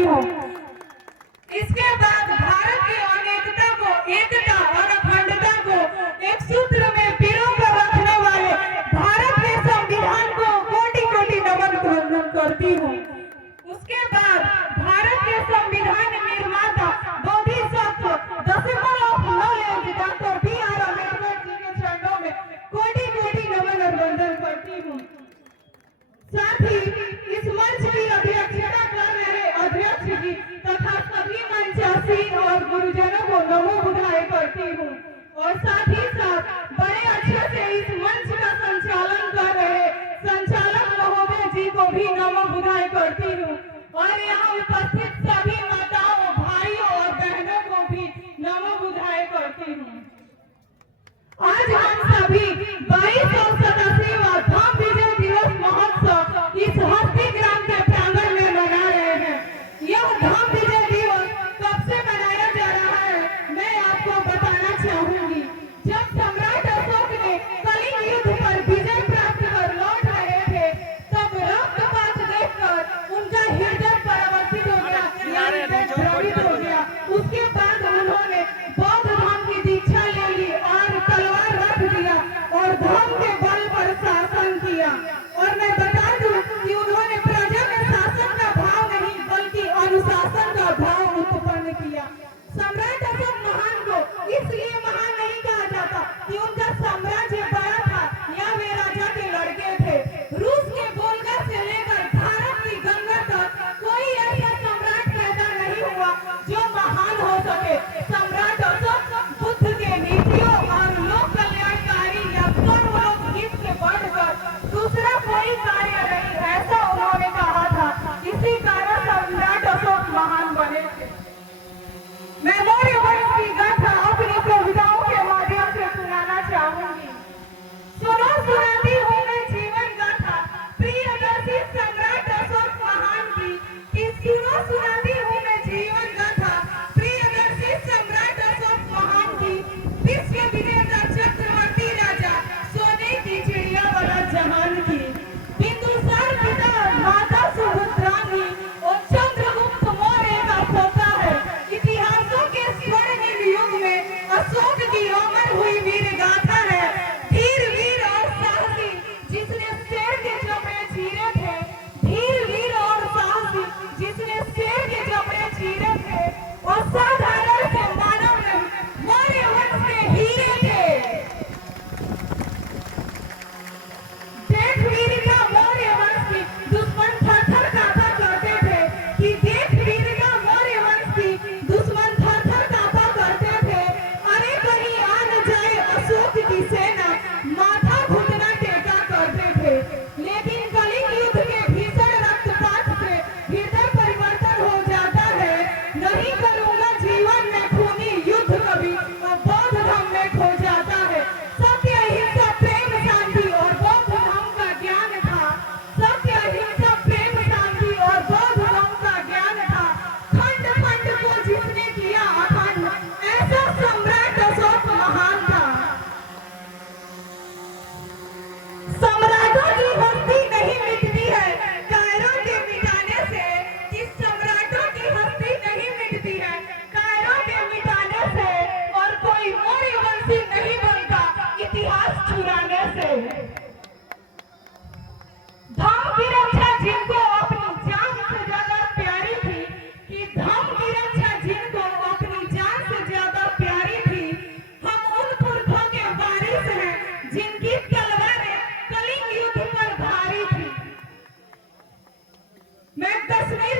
करती हूँ। इसके बाद भारत की अनेकता को, एकता और अखंडता को एक सूत्र में पिरोकर रखने वाले भारत के संविधान को कोटि कोटि नमन करती हूँ। उसके बाद भारत के संविधान निर्माता बोधिसत्व दशमलव of knowledge doctor B.R. Ambedkar ji के चरणों में कोटि कोटि नमन और वंदन करती हूँ। साथ ही इस मंच की अध्यक्षता कर रहे अध्यक्ष जी तथा सभी मंचासीन और गुरुजनों को नमो बुधाई करती हूँ। और साथ ही साथ बड़े अच्छे से इस मंच का संचालन कर रहे संचालक महोदय जी को भी नमो बुधाई करती हूँ। और यहाँ उपस्थित सभी माताओं, भाइयों और बहनों को भी नमो बुधाई करती हूँ। आज हम सभी 2287वां धाम विजय दिवस महोत्सव इस हस्ती ग्राम के प्रांगण में मना रहे हैं। यह धाम विजय दिवस कब से मनाया जा रहा है, मैं आपको बताना चाहूंगी। जब सम्राट अशोक ने कलिंग युद्ध पर विजय प्राप्त कर लौट रहे थे, तब रक्तपात देखकर उनका हृदय परिवर्तित हो गया, यानी द्रवित हो गया। उसके बाद उन्होंने बौद्ध धर्म की दीक्षा ले ली और तलवार रख दिया और धर्म के बल पर शासन किया। और मैं बता दूं कि उन्होंने प्रजा में शासन का भाव नहीं बल्कि अनुशासन का भाव उत्पन्न किया। सम्राट अशोक महान को इसलिए महान नहीं कहा जाता कि उनका साम्राज्य बड़ा था या वे राजा के लड़के थे। रूस के वोल्गा से लेकर भारत की गंगा तक कोई ऐसा सम्राट पैदा नहीं हुआ जो महान हो सके। सम्राट अशोक बुद्ध के नीतियों और लोक कल्याणकारी या सर्वलोक हित से बढ़कर दूसरा कोई कार्य नहीं, ऐसा उन्होंने कहा था। इसी कारण सम्राट अशोक महान बने थे। मैं मौर्य वंश की गाथा अपनी कविताओं के माध्यम से सुनाना चाहूंगी। सुनो सुनाती हूँ मैं जीवन गाथा प्रियदर्शी सम्राट अशोक महान की। सुनो सुनाती हूँ मैं जीवन गाथा प्रियदर्शी सम्राट अशोक महान की। विश्व विजेता चक्रवर्ती राजा सोने की चिड़िया वाला जहान की। बिंदुसार पिता माता सुभद्रांगी और चंद्रगुप्त मौर्य का पोता है। इतिहासों के स्वर्णिम युग में अशोक की अमर हुई वीर गाथा है। धीर वीर और साहसी जिसने शेर के जबड़े चीरे थे, धीर वीर और साहसी जिसने शेर के जबड़े चीरे थे, और साधारण से मानव ने मौर्य वंश के हीरे थे। देख वीर का मौर्य वंश की दुश्मन थर-थर कांपा करते थे, कि देख वीर का मौर्य वंश की दुश्मन थर-थर कांपा करते थे। अरे कहीं आ न जाए अशोक की सेना, माथा घुटना टेका करते थे। लेकिन कलिंग युद्ध के भीषण रक्तपात से हृदय परिवर्तन हो जाता है। नहीं करूंगा जीवन में खूनी युद्ध कभी, बौद्ध धर्म में खो जाता है। सत्य अहिंसा प्रेम शांति और बौद्ध धर्म का ज्ञान था। सत्य अहिंसा प्रेम शांति और बौद्ध धर्म का ज्ञान था। खंड खंड को जिसने किया अखंड, ऐसा सम्राट अशोक महान था। सम्राटों की हस्ती नहीं मिटती है कायरों के मिटाने से। इस सम्राटों की हस्ती नहीं मिटती है कायरों के मिटाने से। और कोई मौर्य वंशी नहीं बनता इतिहास चुराने से। धर्म की रक्षा जिनको अपनी जान से ज्यादा प्यारी थी, कि धर्म की रक्षा जिनको अपनी जान से ज्यादा प्यारी थी, हम उन पुरखों के वारिस हैं जिनकी तलवारें कलिंग युद्ध पर भारी थी। मैं कश्मीर